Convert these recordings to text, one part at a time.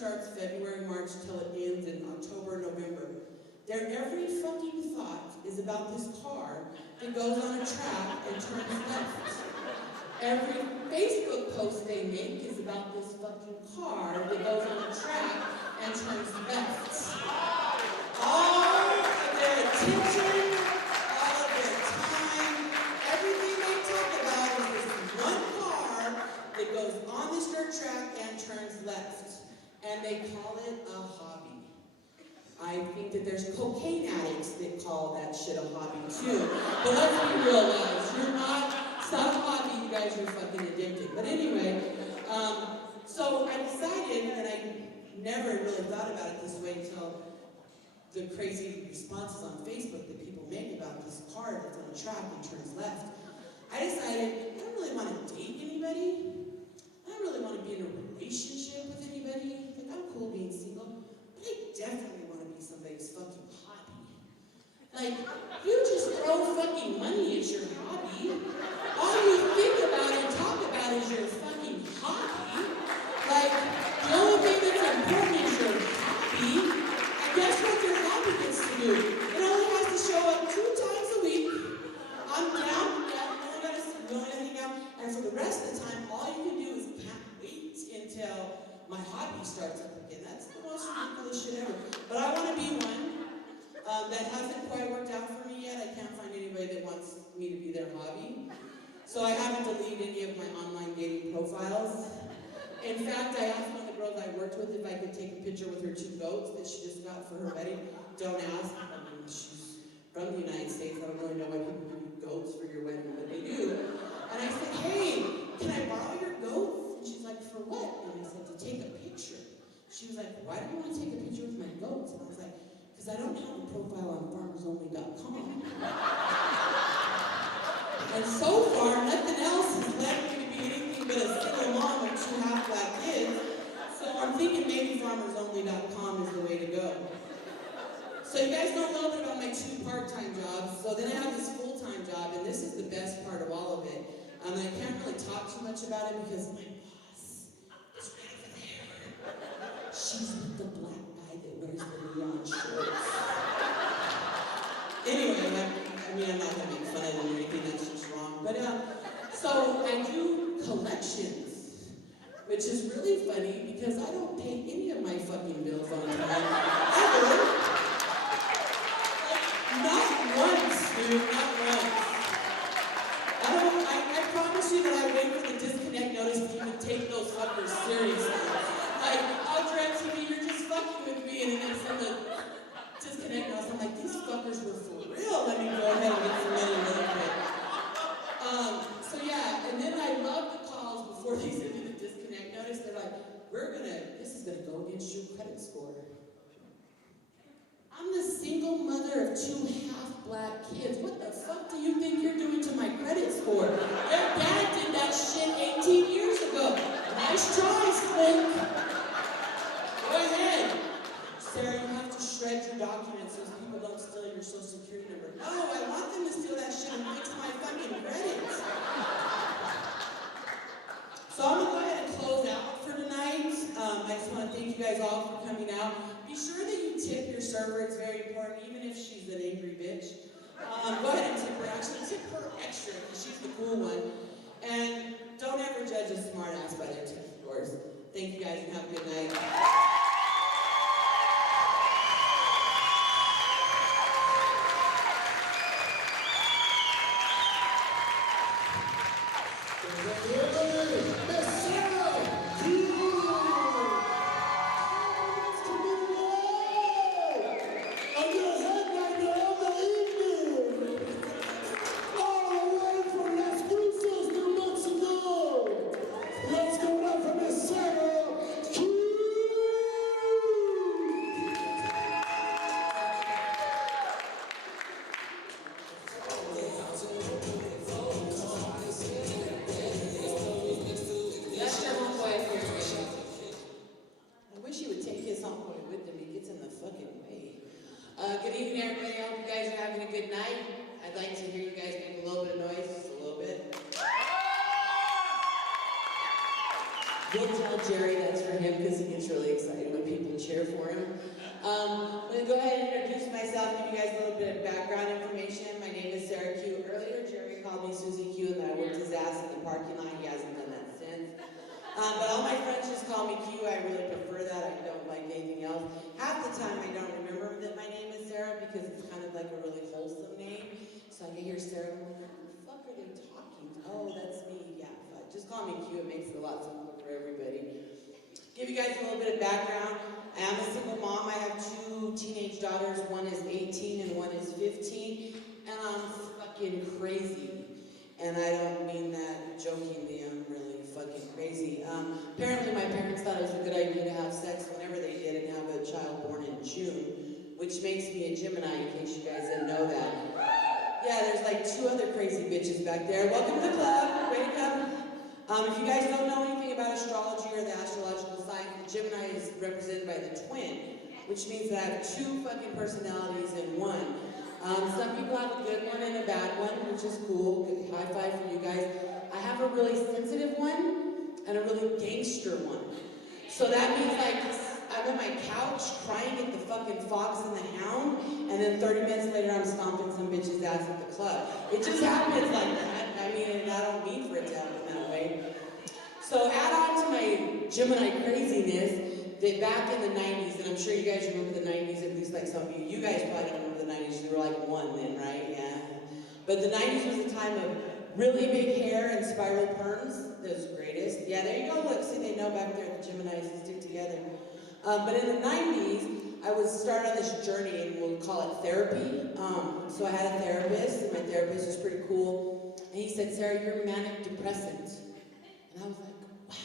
starts February, March, till it ends in October, November. Their every fucking thought is about this car that goes on a track and turns left. Every Facebook post they make is about this fucking car that goes on a track and turns left. All of their attention, all of their time, everything they talk about is this one car that goes on this dirt track and turns left. And they call it a hobby. I think that there's cocaine addicts that call that shit a hobby too. But let's be real, guys. You're not, it's not a hobby, you guys are fucking addicted. But anyway, so I decided, and I never really thought about it this way until the crazy responses on Facebook that people make about this car that's on a track and turns left. I decided, I don't really want to date anybody. I don't really want to be in a relationship with anybody. Like, I'm cool being single, but I definitely want to be somebody's fucking hobby. Like, you just throw fucking money at your hobby. All you think about and talk about is your fucking hobby. Like, the only thing that's important is your hobby. And guess what your hobby gets to do? It only has to show up 2 times a week. I'm down, we only gotta hang out. And for the rest of the time, all you can do is can't wait until my hobby starts up again. That's the most ridiculous shit ever. But I want to be one. That hasn't quite worked out for me yet. I can't find anybody that wants me to be their hobby. So I haven't deleted any of my online dating profiles. In fact, I asked one of the girls I worked with if I could take a picture with her 2 goats that she just got for her wedding. Don't ask. I mean, she's from the United States. I don't really know why people give you goats for your wedding, but they do. And I said, hey, can I borrow your goats? And she's like, for what? And I said, to take a picture. She was like, why do you want to take a picture with my goats? And I was like, because I don't have a profile on farmersonly.com. And so far, nothing else has led me to be anything but a single mom of 2 half-black kids. So I'm thinking maybe farmersonly.com is the way to go. So you guys know a little bit about my 2 part-time jobs. So then I have this full-time job, and this is the best part of all of it. And I can't really talk too much about it because my boss is right over there. She's with the black guy that wears the neon shorts. Anyway, I mean, I'm not going to make fun of them or anything, that's just wrong. But, so I do collections, which is really funny because I don't pay any of my fucking bills on time. Ever. Not once, dude, not once. I promise you that I wait for the disconnect notice to even take those fuckers seriously. Like, I'll direct TV, you're just fucking with me, and then send the disconnect notice. I'm like, these fuckers were for real. Let me go ahead and get some money really quick. So yeah, and then I love the calls before they send me the disconnect notice. They're like, this is gonna go against your credit score. I'm the single mother of 2 half-black kids. What the fuck do you think you're doing to my credit score? Their dad did that shit 18 years ago. Nice try, Flint. Go ahead. Sarah, you have to shred your documents so people don't steal your social security number. No, I want them to steal that shit and fix my fucking credits. So I'm gonna go ahead and close out for tonight. I just want to thank you guys all for coming out. Be sure that you tip your server. It's very important, even if she's an angry bitch. Go ahead and tip her. Actually, tip her extra because she's the cool one. And don't ever judge a smart ass by their test scores. Thank you guys and have a good night. Good evening, everybody. I hope you guys are having a good night. I'd like to hear you guys make a little bit of noise, just a little bit. You'll tell Jerry that's for him because he gets really excited cheer for him. I'm going to go ahead and introduce myself, give you guys a little bit of background information. My name is Sarah Q. Earlier, Jerry called me Susie Q, and I whipped his ass in the parking lot. He hasn't done that since. But all my friends just call me Q. I really prefer that. I don't like anything else. Half the time, I don't remember that my name is Sarah because it's kind of like a really wholesome name. So I hear Sarah, and I'm like, who the fuck are they talking to? Oh, that's me. Yeah, but just call me Q. It makes it a lot simpler for everybody. Give you guys a little bit of background. I am a single mom. I have 2 teenage daughters. One is 18 and one is 15. And I'm fucking crazy. And I don't mean that jokingly. I'm really fucking crazy. Apparently my parents thought it was a good idea to have sex whenever they did and have a child born in June, which makes me a Gemini, in case you guys didn't know that. Yeah, there's like 2 other crazy bitches back there. Welcome to the club. Wake up. If you guys don't know anything about astrology or the astrological sign, the Gemini is represented by the twin, which means that I have 2 fucking personalities in one. Some people have a good one and a bad one, which is cool. Good high five for you guys. I have a really sensitive one and a really gangster one. So that means like I'm on my couch crying at the fucking Fox and the Hound, and then 30 minutes later I'm stomping some bitch's ass at the club. It just happens like that. I mean, and I don't mean for it to happen that way. So add on to my Gemini craziness that back in the 90s, and I'm sure you guys remember the 90s, at least like some of you. You guys probably don't remember the 90s. You were like 1 then, right? Yeah. But the 90s was a time of really big hair and spiral perms. That was the greatest. Yeah, there you go. Look, see, they know back there the Geminis stick together. But in the 90s, I was started on this journey, and we'll call it therapy. So I had a therapist, and my therapist was pretty cool. And he said, Sarah, you're manic depressant. And I was like, wow,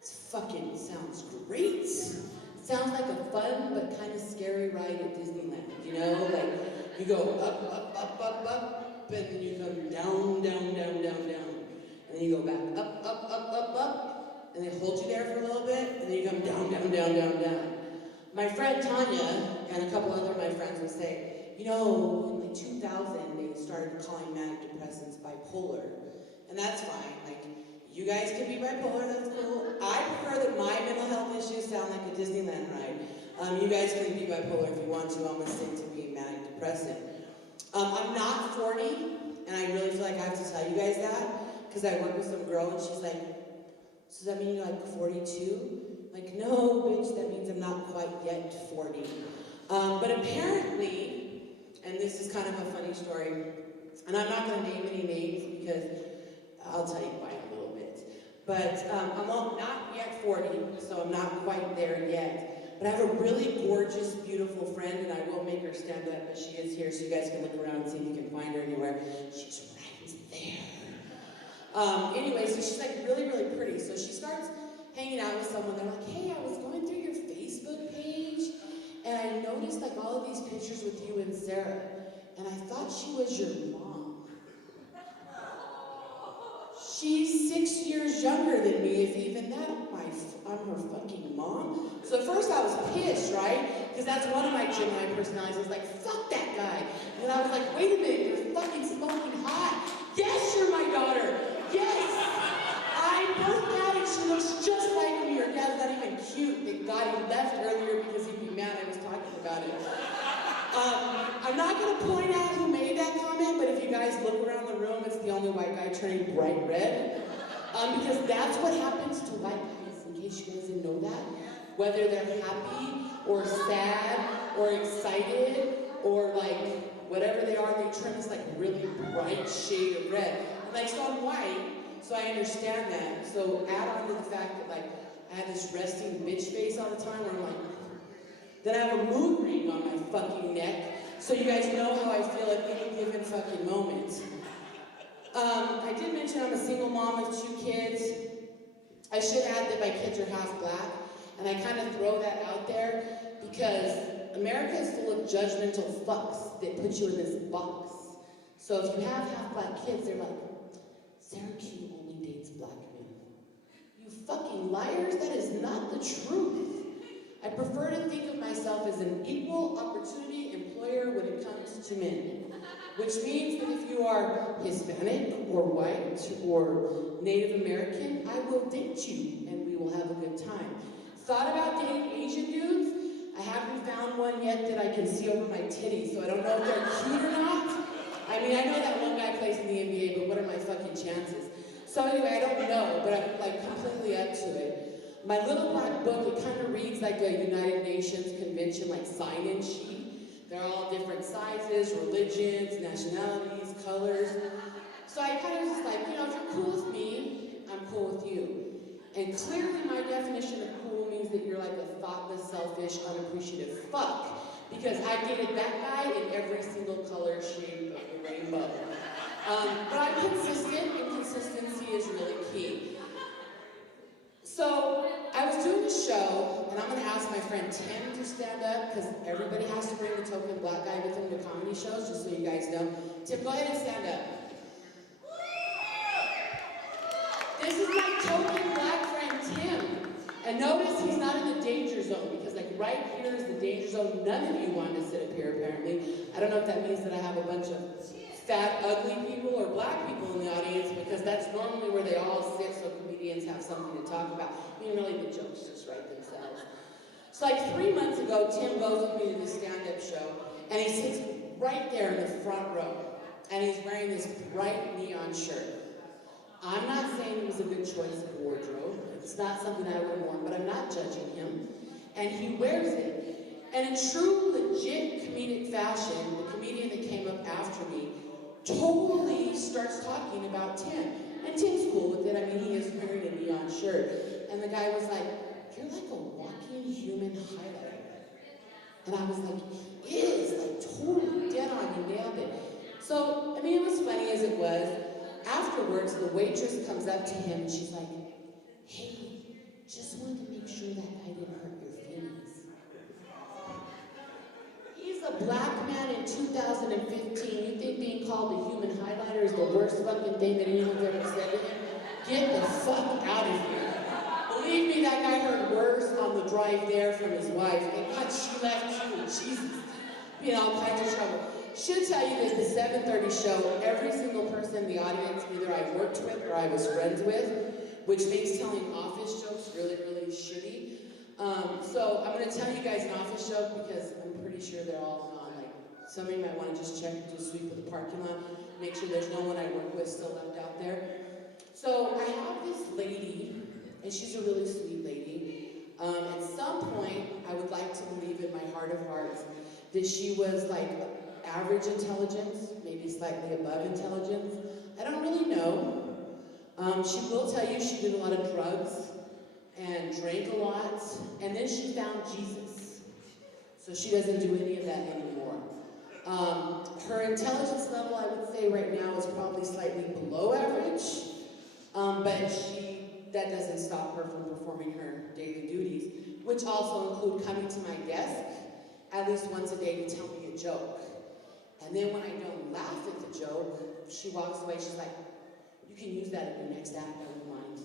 this fucking sounds great. Sounds like a fun but kind of scary ride at Disneyland. You know, like you go up, up, up, up, up, and then you come down, down, down, down, down. And then you go back up, up, up, up, up, and they hold you there for a little bit, and then you come down, down, down, down, down. My friend Tanya and a couple other of my friends would say, you know, in like 2000, they started calling manic depressants bipolar. And that's fine. Like, you guys can be bipolar, that's cool. I prefer that my mental health issues sound like a Disneyland ride. You guys can be bipolar if you want to. I'm gonna stick to being manic depressant. I'm not 40, and I really feel like I have to tell you guys that, because I work with some girl and she's like, so does that mean you're like 42? Like, no, bitch, that means I'm not quite yet 40. But apparently, and this is kind of a funny story, and I'm not going to name any names because I'll tell you why in a little bit. But I'm not yet 40, so I'm not quite there yet. But I have a really gorgeous, beautiful friend, and I will make her stand up, but she is here, so you guys can look around and see if you can find her anywhere. She's right there. Anyway, so she's like really, really pretty. So she starts hanging out with someone. They're like, hey, I was going through your Facebook page, and I noticed like all of these pictures with you and Sarah, and I thought she was your mom. She's 6 years younger than me, if even that. I'm her fucking mom. So at first I was pissed, right? Because that's one of my Gemini personalities. I was like, fuck that guy. And I was like, wait a minute, you're fucking smoking hot. Yes, you're my daughter. Yes. I birthed out and she looks just like me. Her dad's not even cute. Thank God he left earlier because he'd be mad I was talking about it. I'm not going to point out who made that comment, but if you guys look around the room, it's the only white guy turning bright red. Because that's what happens to white guys, in case you guys didn't know that. Whether they're happy or sad or excited or like whatever they are, they turn this like really bright shade of red. And like, so I'm white, so I understand that. So add on to the fact that like I have this resting bitch face all the time where I'm like, then I have a moon ring on my fucking neck, so you guys know how I feel at any given fucking moment. I did mention I'm a single mom of 2 kids. I should add that my kids are half black, and I kind of throw that out there because America is full of judgmental fucks that put you in this box. So if you have half black kids, they're like, Sarah Q only dates black men. You fucking liars, that is not the truth. I prefer to think of myself as an equal opportunity employer when it comes to men. Which means that if you are Hispanic or white or Native American, I will date you and we will have a good time. Thought about dating Asian dudes? haven't found one yet that I can see over my titties, so I don't know if they're cute or not. I mean, I know that one guy plays in the NBA, but what are my fucking chances? So anyway, I don't know, but I'm like completely up to it. My little black book, it kind of reads like a United Nations convention, like sign-in sheet. They're all different sizes, religions, nationalities, colors. So I kind of was just like, you know, if you're cool with me, I'm cool with you. And clearly my definition of cool means that you're like a thoughtless, selfish, unappreciative fuck. Because I dated that guy in every single color, shape of the rainbow. But I'm consistent, and consistency is really key. So I was doing a show, and I'm gonna ask my friend Tim to stand up, because everybody has to bring the token black guy with them to comedy shows, just so you guys know. Tim, go ahead and stand up. This is my token black friend, Tim. And notice he's not in the danger zone, because like right here is the danger zone. None of you want to sit up here, apparently. I don't know if that means that I have a bunch of fat, ugly people or black people in the audience, because that's normally where they all sit, so comedians have something to talk about. I mean, really, the jokes just write themselves. So like 3 months ago, Tim goes with me to the stand-up show, and he sits right there in the front row, and he's wearing this bright neon shirt. I'm not saying it was a good choice of wardrobe. It's not something I would have worn, but I'm not judging him. And he wears it. And in true, legit comedic fashion, the comedian that came up after me totally starts talking about Tim. And Tim's cool with it. I mean, he is wearing a neon shirt. And the guy was like, "You're like a walking human highlighter." And I was like, "He is, like totally dead on, you nailed it." So, I mean, it was funny as it was. Afterwards, the waitress comes up to him and she's like, "Hey, just wanted to make sure that guy didn't hurt your feelings." He's a black man in 2015. You think being called a human highlighter is the worst fucking thing that anyone's ever said to him? Get the fuck out of here. Believe me, that guy heard worse on the drive there from his wife. And God, she left too. Jesus. Being all kinds of trouble. Should tell you that the 7:30 show, every single person in the audience, either I worked with or I was friends with, which makes telling office jokes really, really shitty. So I'm going to tell you guys an office joke because I'm pretty sure they're all gone. Like, somebody might want to just check, do a sweep of the parking lot, make sure there's no one I work with still left out there. So I have this lady, and she's a really sweet lady. At some point, I would like to believe in my heart of hearts that she was like average intelligence, maybe slightly above intelligence. I don't really know. She will tell you she did a lot of drugs and drank a lot, and then she found Jesus. So she doesn't do any of that anymore. Her intelligence level, I would say right now, is probably slightly below average, but that doesn't stop her from performing her daily duties, which also include coming to my desk at least once a day to tell me a joke. And then when I don't laugh at the joke, she walks away, she's like, "You can use that in your next act, I don't mind."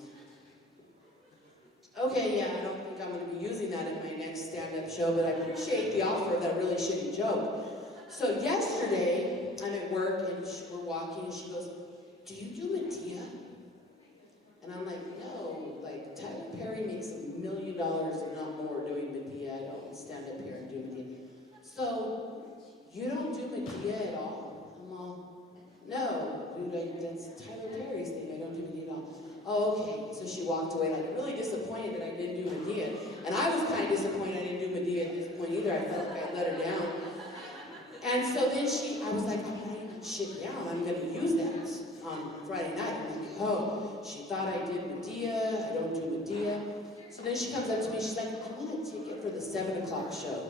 Okay, yeah, I don't think I'm going to be using that in my next stand-up show, but I appreciate the offer of that really shitty joke. So yesterday, I'm at work, and we're walking, and she goes, "Do you do Medea?" And I'm like, "No, like, Tyler Perry makes $1 million or not more doing Medea. I don't stand up here and do Medea." "So, you don't do Medea at all?" I'm all, "No, dude, that's Tyler Perry's thing. I don't do Medea at all." "Oh, okay." So she walked away, like, really disappointed that I didn't do Medea. And I was kind of disappointed I didn't do Medea at this point either. I felt like I let her down. And so then I was like, "I'm writing that shit down. I'm going to use that on Friday night." I'm like, "Oh, she thought I did Medea. I don't do Medea." So then she comes up to me, she's like, "I want a ticket for the 7 o'clock show."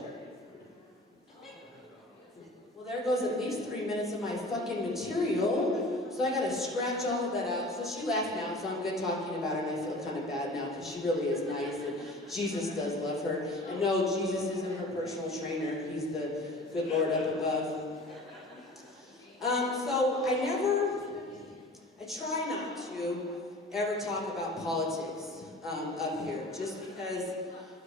Well, there goes at least 3 minutes of my fucking material. So I gotta scratch all of that out. So she left now, so I'm good talking about her, and I feel kind of bad now because she really is nice, and Jesus does love her. And no, Jesus isn't her personal trainer. He's the good Lord up above. So I try not to ever talk about politics up here, just because,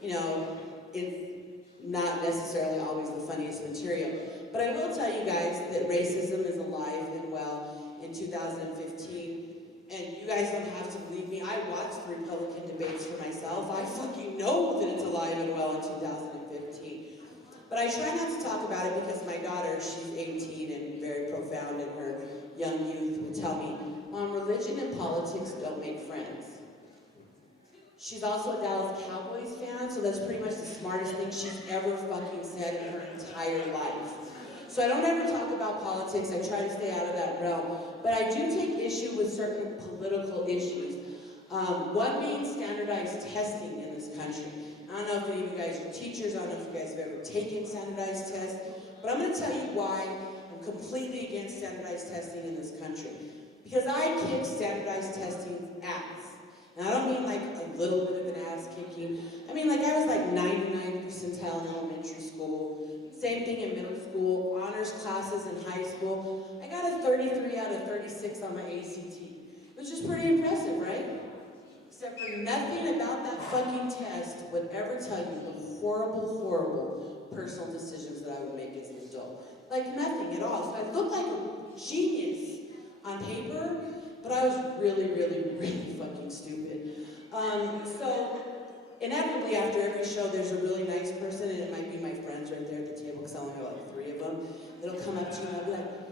you know, it's not necessarily always the funniest material. But I will tell you guys that racism is alive and well in 2015. And you guys don't have to believe me. I watched the Republican debates for myself. I fucking know that it's alive and well in 2015. But I try not to talk about it because my daughter, she's 18 and very profound in her young youth, will tell me, Mom, religion and politics don't make friends. She's also a Dallas Cowboys fan, so that's pretty much the smartest thing she's ever fucking said in her entire life. So I don't ever talk about politics, I try to stay out of that realm. But I do take issue with certain political issues. One being standardized testing in this country. I don't know if any of you guys are teachers, I don't know if you guys have ever taken standardized tests, but I'm gonna tell you why I'm completely against standardized testing in this country. Because I kick standardized testing's ass. And I don't mean like a little bit of an ass kicking. I mean like I was like 99 percentile in elementary school. Same thing in middle school, honors classes in high school. I got a 33 out of 36 on my ACT, which is pretty impressive, right? Except for nothing about that fucking test would ever tell you the horrible, horrible personal decisions that I would make as an adult. Like nothing at all. So I looked like a genius on paper, but I was really, really, really fucking stupid. So inevitably after every show, there's a really nice person, and it might be my friends right there at the table, because I only have like 3 of them. It'll come up to you and I'll be like,